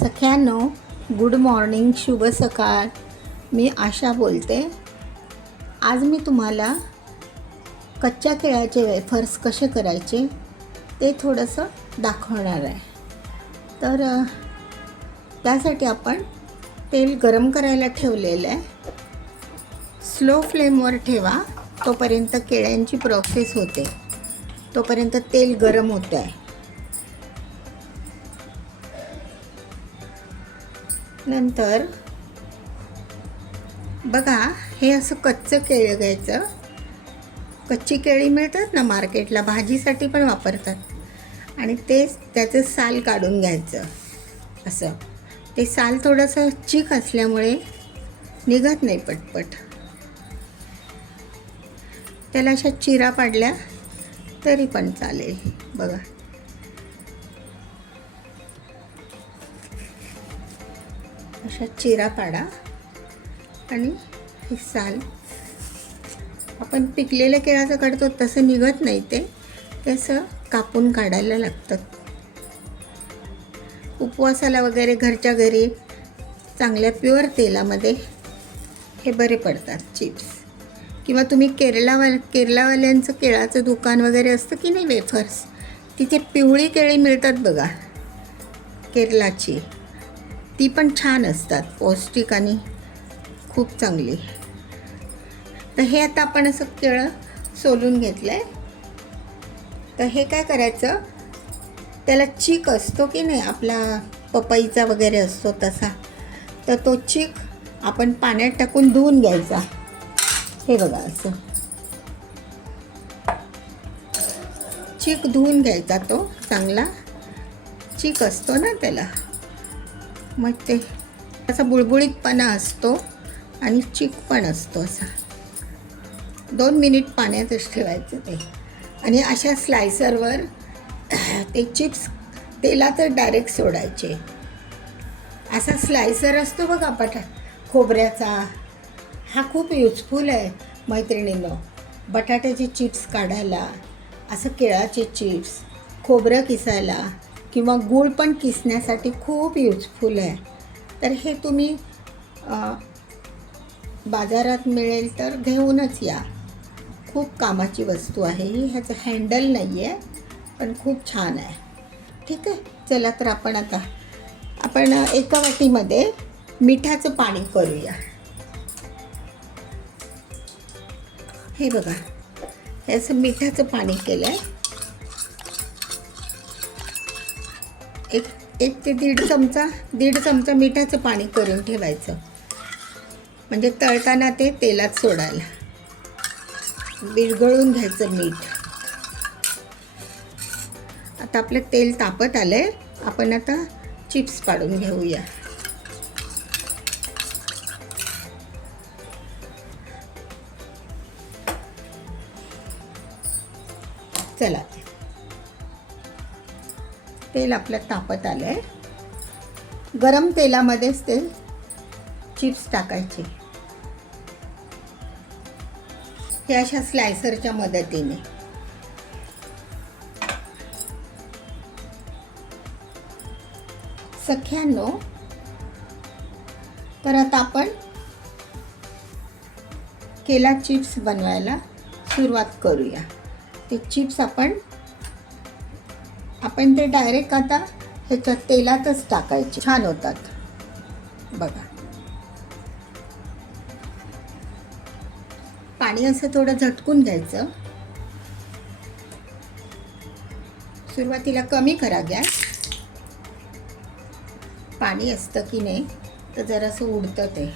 सख्यानो good morning शुभ सकाळ. मी आशा बोलते. आज मी तुम्हाला कच्च्या केळ्याचे वेफर्स कसे करायचे ते थोडंसं दाखवणार आहे. तर त्यासाठी आपण तेल गरम करायला ठेवलेलं आहे. स्लो फ्लेमवर ठेवा तोपर्यंत केळ्यांची प्रोसेस होते. तोपर्यंत तेल गरम होतं आहे नंतर बघा हे असं कच्चं केळं घ्यायचं. कच्ची केळी मिळतात ना मार्केटला भाजीसाठी पण वापरतात. आणि ते त्याचं साल काढून घ्यायचं. असं. ते साल थोडंसं चिक असल्यामुळे निघत नाही पटपट. त्याला अशा चिरा पाडल्या तरी पण चालेल. बघा. अशा चिरा पाडा आणि हे साल. आपण पिकलेल्या केळाचं काढतो तसं निघत नाही ते. तसं कापून काढायला लागतं. उपवासाला वगैरे घरच्या घरी चांगल्या प्युअर तेलामध्ये हे बरे पडतात चिप्स. किंवा तुम्ही केरलावाल केरलावाल्यांचं केळाचं दुकान वगैरे असतं की नाही वेफर्स? तिथे पिवळी केळी मिळतात बघा केरलाची. ती पण छान असतात पौष्टिक आणि खूप चांगली. तर हे आता आपण असं केळं सोलून घेतलं आहे तर हे काय करायचं त्याला चीक असतो की नाही आपला पपईचा वगैरे असतो तसा तर तो चीक आपण पाण्यात टाकून धुवून घ्यायचा. हे बघा असं. चीक धुवून घ्यायचा तो चांगला. चीक असतो ना त्याला. मग ते असा बुळबुळीतपणा असतो आणि चिक पण असतो असा. दोन मिनिट पाण्यातच ठेवायचं ते. आणि अशा स्लायसरवर ते चिप्स तेलातच डायरेक्ट सोडायचे. असा स्लायसर असतो बघा बटा खोबऱ्याचा. हा खूप युजफुल आहे मैत्रिणींनो. बटाट्याचे चिप्स काढायला असं केळाचे चिप्स खोबरं किसायला किंवा गूळ पण किसण्यासाठी खूप युजफुल आहे. तर हे तुम्ही बाजारात मिळेल तर घेऊनच या. खूप कामाची वस्तू आहे ही ह्याचं हँडल नाही आहे पण खूप छान आहे. ठीक आहे चला तर आपण आता आपण एका वाटीमध्ये मिठाचं पाणी करूया. हे बघा हे असं मिठाचं पाणी केलं आहे एक ते दीड चमचा दीड चमचा मिठाचं पाणी करून ठेवायचं. म्हणजे तळताना ते तेलात सोडायला. विरघळून घ्यायचं मीठ. आता आपलं तेल तापत आलं आहे आपण आता चिप्स पाडून घेऊया. चला. तेल आपलं तापत आलं आहे गरम तेलामध्येच ते चिप्स टाकायचे. हे अशा स्लायसरच्या मदतीने. सख्यानो तर आता आपण केला चिप्स बनवायला सुरुवात करूया. ते चिप्स आपण आपण ते डायरेक्ट आता ह्याच्यात तेलातच टाकायचे. छान होतात. बघा. पाणी असं थोडं झटकून घ्यायचं. सुरुवातीला कमी करा गॅस. पाणी असतं की नाही तर जरासं उडतं ते.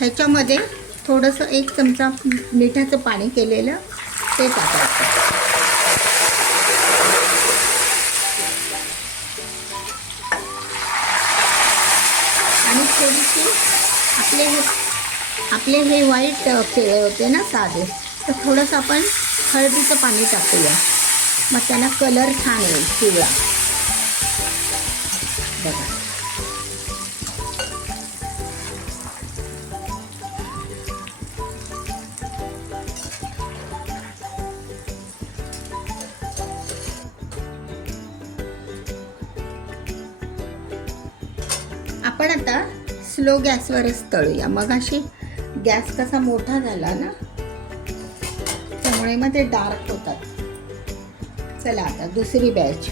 ह्याच्यामध्ये थोडंसं एक चमचा मिठाचं पाणी केलेलं ते टाकायचं. थोडीशी आपले हे आपले हे वाईट अ, केळे होते ना साधे तर थोडंसं आपण हळदीचं पाणी टाकूया. मग त्यांना कलर छान येईल पिवळा. बघा. आपण आता स्लो गॅसवरच तळूया. मग अशी गॅस कसा मोठा झाला ना त्यामुळे मग ते डार्क होतात. चला आता दुसरी बॅच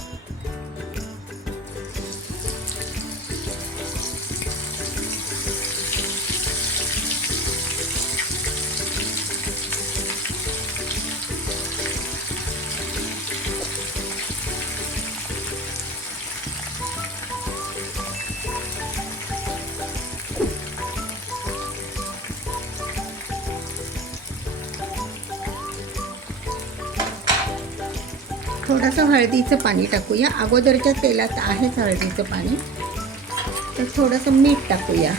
थोडंसं हळदीचं पाणी टाकूया. अगोदरच्या तेलात आहेच हळदीचं पाणी. तर थोडंसं मीठ टाकूया.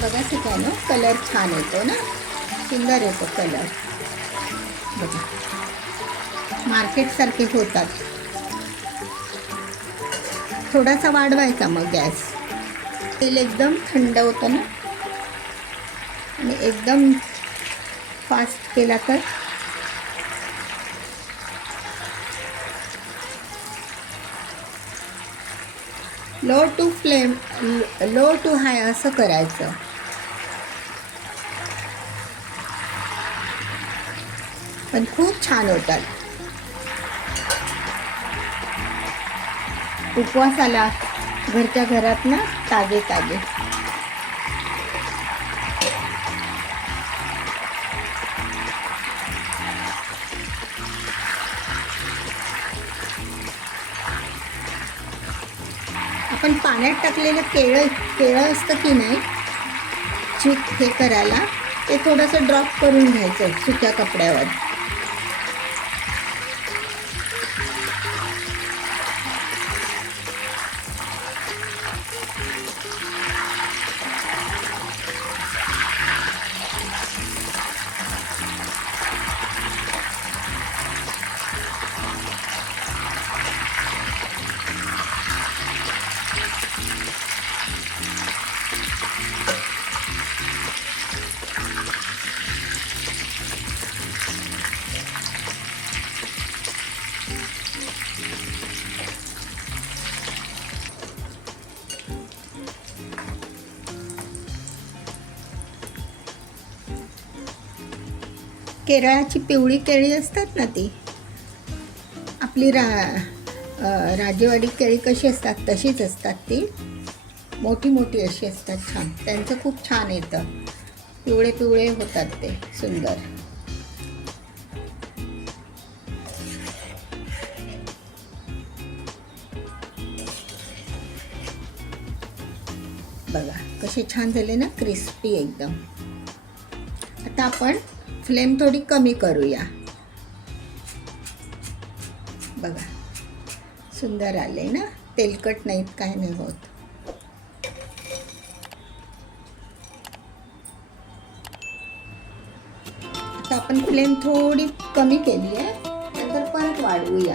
बघा ठिकाणं कलर छान येतो ना? सुंदर येतो कलर. बघा. मार्केटसारखेच होतात. थोडासा वाढवायचा मग गॅस. तेल एकदम थंड होतं ना. आणि एकदम फास्ट केला तर. Low to flame low to high असं करायचं. पण खूप छान होतात. उपवासाला घरच्या घरात ना ताजे ताजे. आपण पाण्यात टाकलेलं केळं केळं असतं की नाही चीक हे करायला ते थोडंसं ड्रॉप करून घ्यायचं सुक्या कपड्यावर. केरळाची पिवळी केळी असतात ना ती? आपली रा राजेवाडी केळी कशी असतात तशीच असतात ती. मोठी मोठी अशी असतात छान. त्यांचं खूप छान येतं. पिवळे पिवळे होतात ते सुंदर. बघा कसे छान झाले ना क्रिस्पी एकदम. आता आपण फ्लेम थोडी कमी करूया. बघा सुंदर आले ना? तेलकट नाहीत काय नाही होत. आता आपण फ्लेम थोडी कमी केली आहे नंतर परत वाढवूया.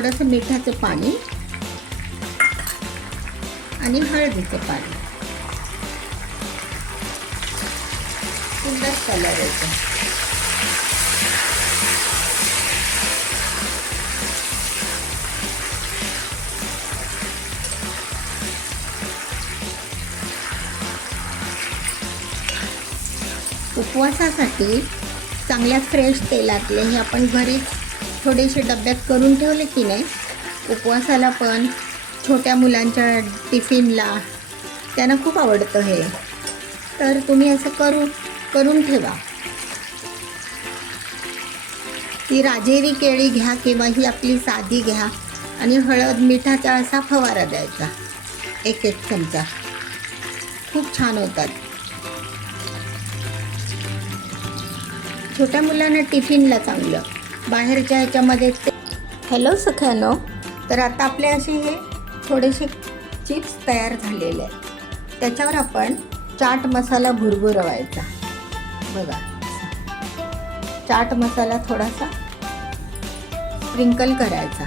थोडंसं मिठाचं पाणी आणि हळदीचं पाणी. सुंदर कलर येतो उपवासासाठी चांगल्या फ्रेश तेलातले हे आपण घरीच थोडेसे डब्यात करून ठेवले की नाही. उपवासाला पण छोट्या मुलांच्या टिफिनला त्यांना खूप आवडतं हे. तर तुम्ही असं करू करून ठेवा. ती राजेरी केळी घ्या किंवा ही आपली साधी घ्या आणि हळद मिठाचा असा फवारा द्यायचा. एक एक चमचा. खूप छान होतात. छोट्या मुलांना टिफिनला चांगलं. बाहेरच्या ह्याच्यामध्ये ते हॅलो सख्यानो तर आता आपले असे हे थोडेसे चिप्स तयार झालेले आहेत. त्याच्यावर आपण चाट मसाला भुरभुरवायचा. बघा. चाट मसाला थोडासा स्प्रिंकल करायचा.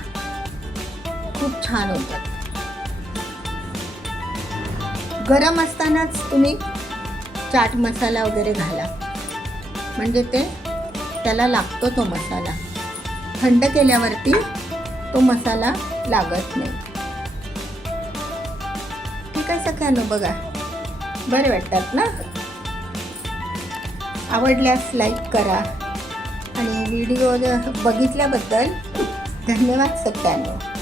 खूप छान होतात. गरम असतानाच तुम्ही चाट मसाला वगैरे घाला. म्हणजे ते त्याला लागतो तो मसाला. थंड केल्यावरती तो मसाला लागत नाही. ठीक आहे सगळ्यांनो बघा. बरे वाटतात ना? आवडल्यास लाईक करा. आणि व्हिडिओ बघितल्याबद्दल धन्यवाद सगळ्यांना